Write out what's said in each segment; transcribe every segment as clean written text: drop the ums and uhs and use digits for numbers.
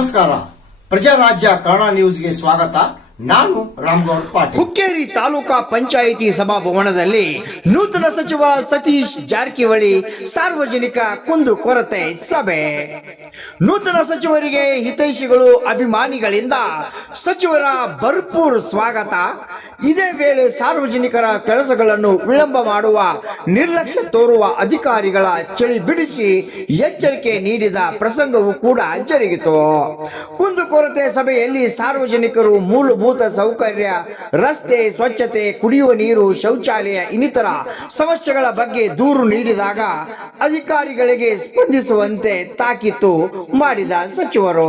ನಮಸ್ಕಾರ. ಪ್ರಜಾರಾಜ್ಯ ಕನ್ನಡ ನ್ಯೂಸ್ಗೆ ಸ್ವಾಗತ. ನಾನು ರಾಮಗೌಡ ಪಾಟೀಲ್. ಹುಕ್ಕೇರಿ ತಾಲೂಕಾ ಪಂಚಾಯಿತಿ ಸಭಾಭವನದಲ್ಲಿ ನೂತನ ಸಚಿವ ಸತೀಶ್ ಜಾರಕಿಹೊಳಿ ಸಾರ್ವಜನಿಕ ಕುಂದುಕೊರತೆ ಸಭೆ. ನೂತನ ಸಚಿವರಿಗೆ ಹಿತೈಷಿಗಳು ಅಭಿಮಾನಿಗಳಿಂದ ಸಚಿವರ ಭರ್ಪೂರ್ ಸ್ವಾಗತ. ಇದೇ ವೇಳೆ ಸಾರ್ವಜನಿಕರ ಕೆಲಸಗಳನ್ನು ವಿಳಂಬ ಮಾಡುವ, ನಿರ್ಲಕ್ಷ್ಯ ತೋರುವ ಅಧಿಕಾರಿಗಳ ಚಳಿ ಬಿಡಿಸಿ ಎಚ್ಚರಿಕೆ ನೀಡಿದ ಪ್ರಸಂಗವೂ ಕೂಡ ಜರುಗಿತು. ಕುಂದುಕೊರತೆ ಸಭೆಯಲ್ಲಿ ಸಾರ್ವಜನಿಕರು ಮೂಲಭೂತ ಸೌಕರ್ಯ, ರಸ್ತೆ, ಸ್ವಚ್ಛತೆ, ಕುಡಿಯುವ ನೀರು, ಶೌಚಾಲಯ ಇನ್ನಿತರ ಸಮಸ್ಯೆಗಳ ಬಗ್ಗೆ ದೂರು ನೀಡಿದಾಗ ಅಧಿಕಾರಿಗಳಿಗೆ ಸ್ಪಂದಿಸುವಂತೆ ತಾಕೀತು ಮಾಡಿದ ಸಚಿವರು.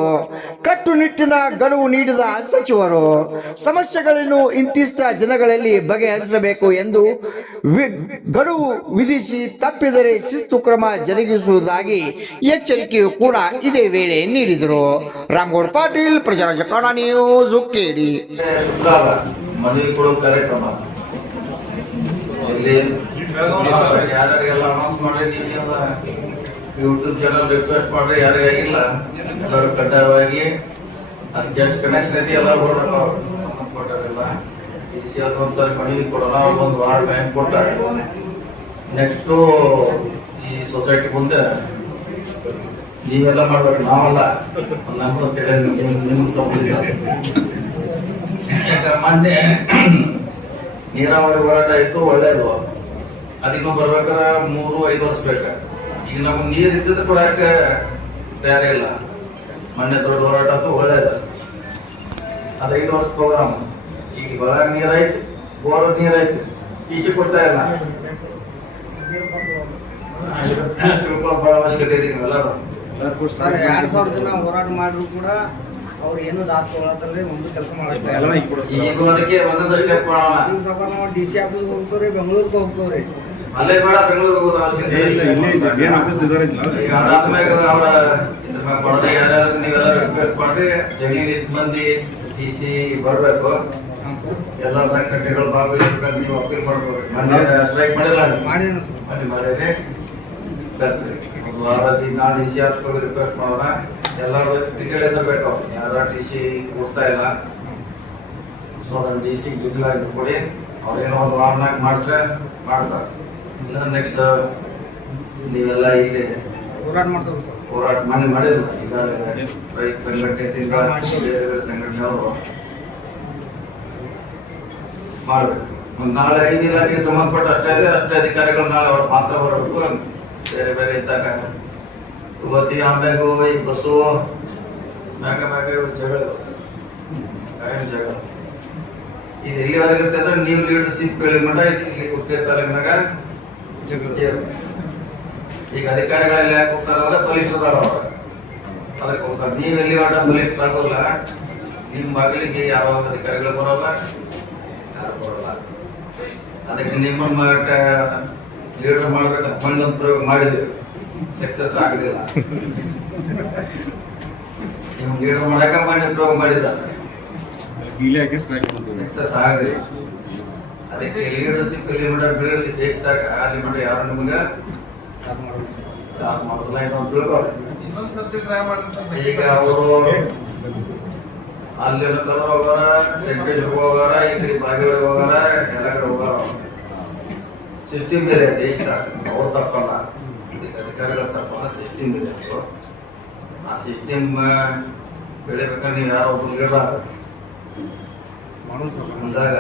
ಕಟ್ಟುನಿಟ್ಟಿನ ಗಡುವು ನೀಡಿದ ಸಚಿವರು ಸಮಸ್ಯೆಗಳನ್ನು ಇಂತಿಷ್ಟ ದಿನಗಳಲ್ಲಿ ಬಗೆಹರಿಸಬೇಕು ಎಂದು ಗಡುವು ವಿಧಿಸಿ ತಪ್ಪಿದರೆ ಶಿಸ್ತು ಕ್ರಮ ಜರುಗಿಸುವುದಾಗಿ ಎಚ್ಚರಿಕೆಯೂ ಕೂಡ ಇದೇ ವೇಳೆ ನೀಡಿದರು. ರಾಮಗೌಡ ಪಾಟೀಲ್, ಪ್ರಜಾರಾಜ್ಯ ಕನ್ನಡ ನ್ಯೂಸ್, ಹುಕ್ಕೇರಿ. ಮದುವೆ ಕೊಡೋ ಕಾರ್ಯಕ್ರಮ ಇಲ್ಲಿ ಯಾರಿಗೆಲ್ಲ ಅನೌನ್ಸ್ ಮಾಡಿ, ಯೂಟ್ಯೂಬ್ ಚಾನಲ್ ರಿಕ್ವೆಸ್ಟ್ ಮಾಡ್ರಿ, ಯಾರಿಗಾಗಿಲ್ಲ ಎಲ್ಲರೂ ಕಡ್ಡಾಯವಾಗಿ ಅದಕ್ಕೆ ಎಷ್ಟು ಕನೆಕ್ಷನ್ ಐತಿ ಎಲ್ಲರೂ ಕೊಟ್ಟಾರಿಲ್ಲ. ಈ ವಿಷಯ ಒಂದ್ಸರಿ ಮದುವೆ ಕೊಡೋಣ, ಒಂದು ವಾರ ಟೈಮ್ ಕೊಟ್ಟಾರೆ. ನೆಕ್ಸ್ಟು ಈ ಸೊಸೈಟಿ ಮುಂದೆ ನೀವೆಲ್ಲ ಮಾಡ್ಬೇಕು, ನಾವಲ್ಲ. ನಮ್ಮ ನಿಮ್ಗೆ ಸಂಬಂಧ ಮೊನ್ನೆ ನೀರಾವರಿ ಹೋರಾಟ ಇತ್ತು, ಒಳ್ಳೇದು. ಅದನ್ನು ಬರ್ಬೇಕಾದ್ರೆ 3-5 ವರ್ಷ ಬೇಕು. ಈಗ ನಮ್ಗೆ ನೀರು ಇದ್ದಿದ್ದು ಕೊಡಕ್ಕೆ ತಯಾರೇ ಇಲ್ಲ. ಮೊನ್ನೆ ದೊಡ್ಡ ಹೋರಾಟ ಆಯ್ತು, ಒಳ್ಳೇದು. ಅದು 5 ವರ್ಷ ಪ್ರೋಗ್ರಾಮ್. ಈಗ ಒಳಗೆ ನೀರಾಯ್ತು, ಬೋರ್ ನೀರಾಯ್ತು, ಟಿಸಿ ಕೊಡ್ತಾ ಇಲ್ಲ. ತಿಳ್ಕೊಳ್ಳೋ ಬಹಳ ಅವಶ್ಯಕತೆ ಇದೆ. ನೀವೆಲ್ಲರೂ 2000 ಜನ ಹೋರಾಟ ಮಾಡಿದ್ರು ಕೂಡ ಅವ್ರು ಏನು ದಾಖ ತೊಗೊಳತ್ತಲ್ರಿ, ಒಂದು ಕೆಲಸ ಮಾಡಕ್ಕೆ ಈಗ ಅದಕ್ಕೆ ಒಂದೊಂದು ಸ್ಟೆಪ್ ಮಾಡೋಣ. ಈಗ ಸಕ ನಾವು DC ಆಫೀಸ್ ಹೋಗ್ತೇವ್ರಿ, ಬೆಂಗಳೂರಿಗೆ ಹೋಗ್ತೇವ್ರಿ. ಅಲ್ಲೇ ಬೇಡ, ಬೆಂಗಳೂರಿಗೆ ಹೋಗೋದು ಅವಶ್ಯಕತೆ ಇಲ್ಲ. ಈಗ ಅದಾದ್ಮೇಲೆ ಅವರ ಕೊಡದೆ ಯಾರ್ಯಾರು ನೀವೆಲ್ಲ ರಿಕ್ವೆಸ್ಟ್ ಮಾಡ್ರಿ. ಜಮೀನ್ ಮಂದಿ DC ಬರ್ಬೇಕು, ಎಲ್ಲ ಸಂಘಟನೆಗಳು ಭಾಗವಹಿಸ್ಬೇಕಂತ ನೀವು ಅಪೀಲ್ ಮಾಡ್ಬೇಕು. ಮೊನ್ನೆ ಸ್ಟ್ರೈಕ್ ಮಾಡಿಲ್ಲ, ಮಾಡಿರಿ ಕರ್ಸ್ರಿ. ಒಂದು ವಾರ ನಾನು DC ಆಫೀಸ್ ಹೋಗಿ ರಿಕ್ವೆಸ್ಟ್ ಮಾಡೋಣ. ಎಲ್ಲರೂ ಡೀಟೇಲ್ ಹೆಸರ್ಬೇಕು, ಯಾರ DC ಕೊಡ್ತಾ ಇಲ್ಲ. ಸೊ ಅದನ್ನ DC ಡಿಕ್ಲೇರ್ ಕೊಡಿ. ಅವ್ರೇನೋ ಒಂದು ವಾರನಾಗ ಮಾಡ್ತಾರೆ. ಇಲ್ಲ ನೆಕ್ಸ್ಟ್ ನೀವೆಲ್ಲ ಇಲ್ಲಿ ಹೋರಾಟ ಮಾಡ್ತೇವೆ ಸರ್. ಹೋರಾಟ ಮಾಡಿದ್ರು. ಈಗಾಗಲೇ ರೈತ ಸಂಘಟನೆಯಿಂದ ಬೇರೆ ಬೇರೆ ಸಂಘಟನೆಯವರು ಮಾಡ್ಬೇಕು. ಒಂದು ನಾಳೆ 5 ಇಲಾಖೆಗೆ ಸಂಬಂಧಪಟ್ಟ ಅಷ್ಟೇ ಅಧಿಕಾರಿಗಳು ನಾಳೆ ಅವ್ರ ಪಾತ್ರ ಬರಬೇಕು. ಬೇರೆ ಬೇರೆ ಇದ್ದಾಗ ಇವತ್ತಿ ಆಮ್ಯಾಗ ಈ ಬಸ್ಸು ಮ್ಯಾಗ ಜಗಳ ಇದು ಎಲ್ಲಿವರೆಗೆ ಇರ್ತದೆ ಅಂದ್ರೆ ನೀವು ಲೀಡರ್ಶಿಪ್ ಹೇಳಿ ಮಾಡ ಇಲ್ಲಿ ಹುಕ್ಕೇರಿ ತಾಲೂಕಿನಾಗ ಈಗ ಅಧಿಕಾರಿಗಳೆಲ್ಲ ಯಾಕೆ ಹೋಗ್ತಾರಂದ್ರೆ ಬಲಿಷ್ಠದಾರ ಅವರು ಅದಕ್ಕೆ ಹೋಗ್ತಾರೆ. ನೀವು ಎಲ್ಲಿ ಆಟ ಬಲಿಷ್ಠರಾಗೋಲ್ಲ, ನಿಮ್ಮ ಮಗಳಿಗೆ ಯಾವ ಅಧಿಕಾರಿಗಳು ಬರೋಲ್ಲ, ಯಾರು ಬರೋಲ್ಲ. ಅದಕ್ಕೆ ನಿಮ್ಮ ಲೀಡರ್ ಮಾಡ್ಬೇಕಂತ ಮಣ್ಣೊಂದು ಪ್ರಯೋಗ ಮಾಡಿದ್ವಿ, ಸಕ್ಸಸ್ ಆಗಲಿಲ್ಲ. ನೀವು ಲೀಡರ್ ಮಾಡಕ ಮಣ್ಣು ಪ್ರಯೋಗ ಮಾಡಿದ, ಸಕ್ಸಸ್ ಆಗಲಿ. ಅದಕ್ಕೆ ಲೀಡರ್ಶಿಪ್ ಇಲ್ಲಿ ಮಠ ಬೆಳೆಯೋದು ದೇಶದಾಗ, ಅಲ್ಲಿ ಮಠ ಯಾರು ನಿಮ್ಗೆ ಯಾರು ಮಾಡೋದಿಲ್ಲ. ಇನ್ನೊಂದು ತಿಳ್ಕೊಳ್ಳಿ. ಈಗ ಅವರು ಅಲ್ಲಿ ಕಲರ್ ಹೋಗಾರ, ಸೆಂಟೇಜ್ ಹೋಗಾರ, ಈ ಕಡೆ ಬಾಗಿಲಿಗೆ ಹೋಗಾರ, ಎಲ್ಲ ಕಡೆ ಹೋಗಾರ. ಸಿಸ್ಟಮ್ ಬೇರೆ ದೇಶದಾಗ, ಅವ್ರು ತಪ್ಪಲ್ಲ, ಅಧಿಕಾರಿಗಳ ತಪ್ಪಲ್ಲ, ಸಿಸ್ಟಮ್ ಇದೆ. ಆ ಸಿಸ್ಟಮ್ ಬೆಳಿಬೇಕಾದ್ರೆ ನೀವು ಯಾರೋ ಒಬ್ರು ಲೀಡರ್ ಅಂದಾಗ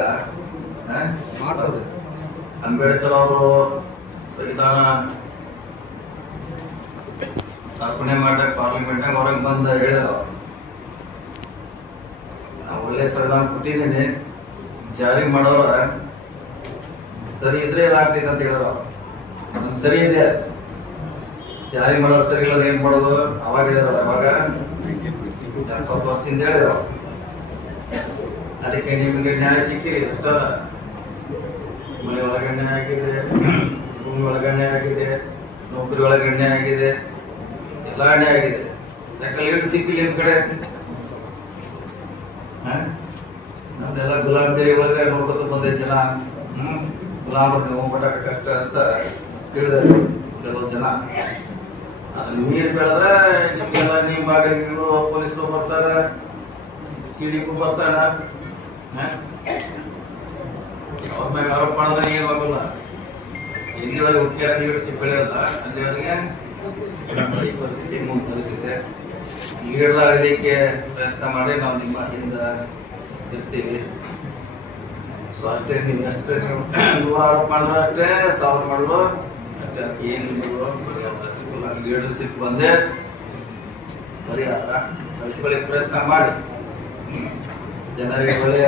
ಅಂಬೇಡ್ಕರ್ ಅವರು ಸಂವಿಧಾನ ಸ್ಥಾಪನೆ ಮಾಡಕ್ ಪಾರ್ಲಿಮೆಂಟ್ನಾಗ ಹೊರಗೆ ಬಂದು ಹೇಳಿದ್ರು, ನಾವು ಒಳ್ಳೆ ಸಂವಿಧಾನ ಕೊಟ್ಟಿದ್ದೀನಿ, ಜಾರಿ ಮಾಡೋರ ಸರಿ ಇದ್ರೆ ಇದಾಗ್ತೈತೆ ಅಂತ ಹೇಳಿದ್ರು. ಸರಿ ಇದೆ, ಜಾರಿ ಮಾಡೋದು ಸರಿ ಇಲ್ಲದ ಏನ್ ಮಾಡೋದು ಅವಾಗ ಹೇಳಿದ್ರು. ಅವಾಗ 20 ವರ್ಷದಿಂದ ಹೇಳಿದ್ರು. ಅದಕ್ಕೆ ನಿಮಗೆ ನ್ಯಾಯ ಸಿಕ್ಕಿರಿ. ಅಷ್ಟ ಮನೆ ಒಳಗೆ ನ್ಯಾಯ ಆಗಿದೆ, ಭೂಮಿ ಒಳಗೆ ನ್ಯಾಯ ಆಗಿದೆ, ನೌಕರಿ ಒಳಗೆ ನ್ಯಾಯ ಆಗಿದೆ, ಎಲ್ಲ ನ್ಯಾಯ ಆಗಿದೆ. ಯಾಕೆ ಲೀಡರ್ ಸಿಕ್ಕಿಲ್ಲ ನಿಮ್ ಕಡೆ? ನಮ್ದೆಲ್ಲ ಗುಲಾಬಿ ಒಳಗೆ ನೋಡ್ಕೊತ ಬಂದೈತೆ ಜನ. ಗುಲಾಬ್ ನೀವು ಹೋಗ್ಬಿಟ್ಟಾಗ ಕಷ್ಟ ಅಂತ ತಿಳಿದ್ರು ಕೆಲವು ಜನ. ಅದನ್ನ ಮೀರಿ ಬೆಳೆದ್ರೆ ನಿಮ್ಗೆಲ್ಲ ನಿಮ್ಮ ಭಾಗರಿಗೂ ಪೊಲೀಸರು ಬರ್ತಾರ, ಸಿಡಿಗೂ ಬರ್ತಾರ. ಅವ್ರ ಮ್ಯಾಗ ಆರೋಪ ಮಾಡಿದ್ರೆ ಏನ್ ಆಗೋಲ್ಲ. ಎಲ್ಲಿವರೆಗೆ ಮುಖ್ಯ ಲೀಡರ್ಶಿಪ್ ಬೆಳೆಯೋಲ್ಲ ಅಲ್ಲಿವರೆಗೆ ಈ ಪರಿಸ್ಥಿತಿ ಮುಂದುವರಿಸಿದೆ. ಈಡಾಗಲಿಕ್ಕೆ ಪ್ರಯತ್ನ ಮಾಡಿ ನಾವು ನಿಮ್ಮ ಹಿಂದ ಇರ್ತೀವಿ. ಸೊ ಅಷ್ಟೇ, ನೀವು ಎಷ್ಟು ನೀವು 100 ಆರೋಪ ಮಾಡಿದ್ರು ಅಷ್ಟೇ, 1000 ಮಾಡಿದ್ರು ಅಷ್ಟೇ. ಏನು ಲೀಡರ್ಶಿಪ್ ಬಂದೇ ಪರಿಹಾರ ಕಳಿಸ್ಕೊಳ್ಳಿಕ್ಕೆ ಪ್ರಯತ್ನ ಮಾಡಿ, ಜನರಿಗೆ ಒಳ್ಳೆ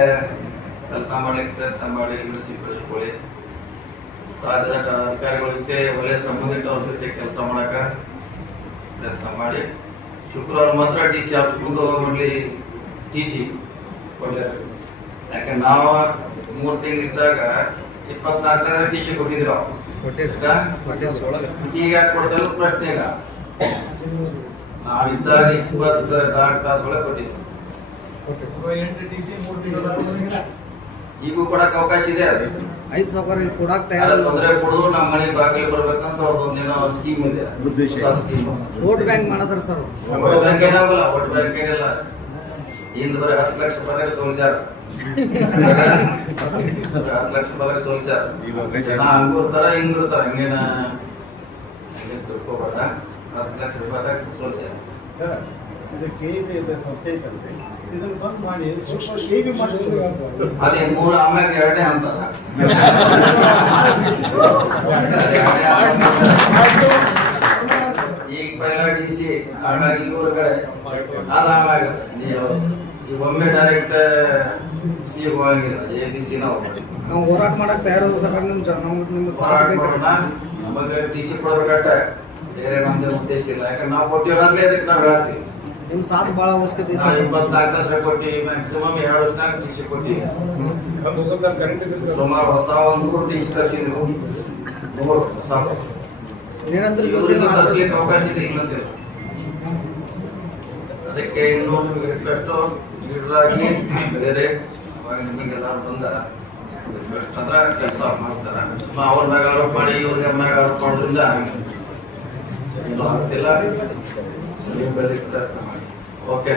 ಕೆಲಸ ಮಾಡ್ಲಿಕ್ಕೆ ಪ್ರಯತ್ನ ಮಾಡಿ, ಲೀಡರ್ಶಿಪ್ ಬೆಳೆಸ್ಕೊಳ್ಳಿ. ಸಾಧ್ಯದ ಅಧಿಕಾರಿಗಳ ಜೊತೆ ಒಳ್ಳೆ ಸಂಬಂಧಿತ ಅವ್ರ ಜೊತೆ ಕೆಲಸ ಮಾಡಕ ಪ್ರಯತ್ನ ಮಾಡಿ. ಶುಕ್ರವಾರ ಮಾತ್ರ DC ಆಫೀಸ್ ಮುಂದೆ ಹೋಗ್ಲಿ TC ಕೊಡ್ಲೇಬೇಕು. ಯಾಕೆ ನಾವು 3 ತಿಂಗಳಿದ್ದಾಗ 24 TC ಕೊಟ್ಟಿದ್ರು. ಈಗ ಯಾಕೆ ಕೊಡ್ತಾರೆ ಪ್ರಶ್ನೆ. ಈಗ ನಾವಿದ್ದಾಗ 24 ತಾಸು ಒಳಗೆ ಕೊಟ್ಟಿದ್ವಿ. ಈಗೂ ಕೊಡಕ್ ಅವಕಾಶ ಇದೆ. ಅದು 5 ಸಾವಿರ ಕೊಡಾಕ್ ಯಾರ ತೊಂದರೆ ಕೊಡೋದು ನಮ್ಮ ಮನೆ ಬಾಗಿಲು ಬರ್ಬೇಕಂತ ಅವ್ರದ್ದೊಂದೇನೋ ಸ್ಕೀಮ್ ಇದೆ, ಹೊಸ ಸ್ಕೀಮ್. ವೋಟ್ ಬ್ಯಾಂಕ್ ಮಾಡತಾರ ಸರ್. ವೋಟ್ ಬ್ಯಾಂಕ್ ಏನಾಗಲ್ಲ, ವೋಟ್ ಬ್ಯಾಂಕ್ ಏನಿಲ್ಲ. ಹಿಂದ್ ಬರೀ 10 ಲಕ್ಷ ರೂಪಾಯಿ ಸೋಲಿಸ್ಯಾರ, 10 ಲಕ್ಷ ರೂಪಾಯಿ ಸೋಲಿಸ್ಯಾರ. ಜನ ಹಂಗೂ ಇರ್ತಾರ ಹಿಂಗೂ ಇರ್ತಾರ, ಹಂಗೇನ ತಿಳ್ಕೊಬೇಡ. 10 ಲಕ್ಷ ರೂಪಾಯಿ ಸೋಲಿಸ್ಯಾರ. ಅದೇ 3 ಆಮ್ಯಾಗ 2ನೇ ಹಂತ ಅದ. ಈಗ ಪೈಲ DC ಆಮ್ಯಾಗ ಇವ್ರ ಕಡೆ ಅದ. ಆಮ್ಯಾಗ ಈಗ ಒಮ್ಮೆ ಡೈರೆಕ್ಟ್ ಸಿ ಹೋಗಿಲ್ಲ, ABC ನಾವು ಹೋರಾಟ ಮಾಡಕ್ ತಯಾರದ ಸರ್. ನಿಮ್ಮ ಹೋರಾಟ ಮಾಡೋಣ. ನಮಗೆ TC ಕೊಡ್ಬೇಕಟ್ಟ, ಬೇರೆ ನಮ್ದೇನು ಉದ್ದೇಶ ಇಲ್ಲ. ಯಾಕಂದ್ರೆ ನಾವು ಕೊಟ್ಟಿರೋದ್ಲೇ ಅದಕ್ಕೆ ನಾವು ಹೇಳ್ತೀವಿ. ನಿಮ್ ಸಾಥ್ ಬಹಳ ಅವಶ್ಯಕತೆ. ನಾವು 24 ವರ್ಷ ಕೊಟ್ಟಿ, ಮ್ಯಾಕ್ಸಿಮಮ್ 2 ವರ್ಷನಾಗ TC ಕೊಟ್ಟಿ. ಸುಮಾರು ಹೊಸ 100 TC ತರಿಸಿದ್ರು. 100 ಹೊಸ ಏನಂದ್ರೆ ಇವ್ರಿಗೆ ತರಿಸ್ಲಿಕ್ಕೆ ಅವಕಾಶ ಇದೆ ಇಲ್ಲಂತೆ. ಅದಕ್ಕೆ ಇನ್ನು ನಿಮಗೆ ರಿಕ್ವೆಸ್ಟ್ ಲೀಡರಾಗಿ ಬೇರೆ ನಿಮಗೆಲ್ಲರೂ ಬಂದ ರಿಕ್ವೆಸ್ಟ್ ಅಂದ್ರೆ ಕೆಲಸ ಮಾಡ್ತಾರ. ಅವ್ರ ಮ್ಯಾಗ ಆರೋಪ ಮಾಡಿ ಇವ್ರಿಗೆ ಮ್ಯಾಗ ಆರೋಪ ಮಾಡೋದ್ರಿಂದ ಏನು ಆಗ್ತಿಲ್ಲ. ನೀವು ಬೆಳಿಗ್ಗೆ ಪ್ರಯತ್ನ ಮಾಡಿ. ಓಕೆ.